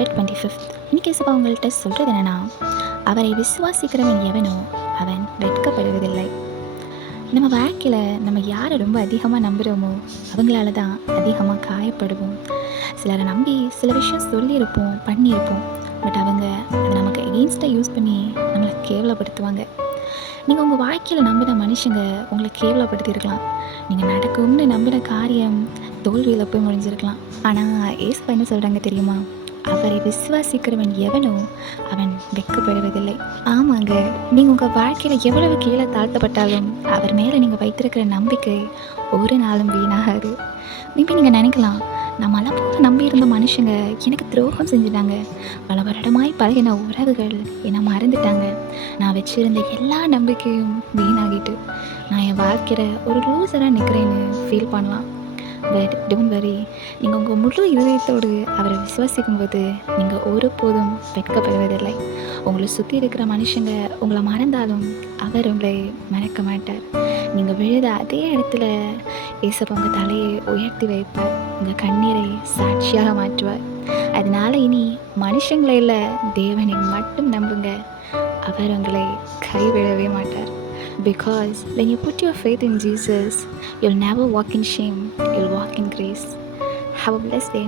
November 25th. இன்னைக்கு ஏசப்பா உங்கள்கிட்ட சொல்கிறது என்னென்னா, அவரை விசுவாசிக்கிறவன் எவனோ அவன் வெட்கப்படுவதில்லை. நம்ம வாழ்க்கையில் நம்ம யாரை ரொம்ப அதிகமாக நம்புகிறோமோ அவங்களால தான் அதிகமாக காயப்படுவோம். சிலரை நம்பி சில விஷயம் சொல்லியிருப்போம், பண்ணியிருப்போம். பட் அவங்க அதை நமக்கு எகெயின்ஸ்டாக யூஸ் பண்ணி நம்மளை கேவலப்படுத்துவாங்க. நீங்கள் உங்கள் வாழ்க்கையில் நம்பின மனுஷங்க உங்களை கேவலப்படுத்தியிருக்கலாம். நீங்கள் நடக்கும்னு நம்பின காரியம் தோல்வியில் போய் முடிஞ்சிருக்கலாம். ஆனால் ஏசப்பா என்ன சொல்கிறாங்க தெரியுமா? அவரை விசுவாசிக்கிறவன் எவனோ அவன் வெட்கப்படுவதில்லை. ஆமாங்க, நீங்கள் உங்கள் வாழ்க்கையில் எவ்வளவு கீழே தாழ்த்தப்பட்டாலும் அவர் மேலே நீங்கள் வைத்திருக்கிற நம்பிக்கை ஒரு நாளும் வீணாகாது. மேபி நீங்கள் நினைக்கலாம், நான் மலை போல நம்பியிருந்த மனுஷங்க எனக்கு துரோகம் செஞ்சுட்டாங்க, பல வருடமாய் பழகின உறவுகள் என்னை மறந்துட்டாங்க, நான் வச்சுருந்த எல்லா நம்பிக்கையும் வீணாகிட்டு நான் என் வாழ்க்கையில் ஒரு லூசராக நிற்கிறேன்னு ஃபீல் பண்ணலாம். பட் டோன்ட் வரி, நீங்கள் உங்கள் முழு இதயத்தோடு அவரை விசுவாசிக்கும்போது நீங்கள் ஒருபோதும் வெட்கப்படுவதில்லை. உங்களை சுற்றி இருக்கிற மனுஷங்க உங்களை மறந்தாலும் அவர் உங்களை மறக்க மாட்டார். நீங்கள் விழுத அதே இடத்துல ஏசப்பா உங்கள் தலையை உயர்த்தி வைப்பார், உங்கள் கண்ணீரை சாட்சியாக மாற்றுவார். அதனால் இனி மனுஷங்களை இல்லை, தேவனை மட்டும் நம்புங்க. அவர் உங்களை கைவிடவே மாட்டார். Because when you put your faith in Jesus, you'll never walk in shame, you'll walk in grace. Have a blessed day.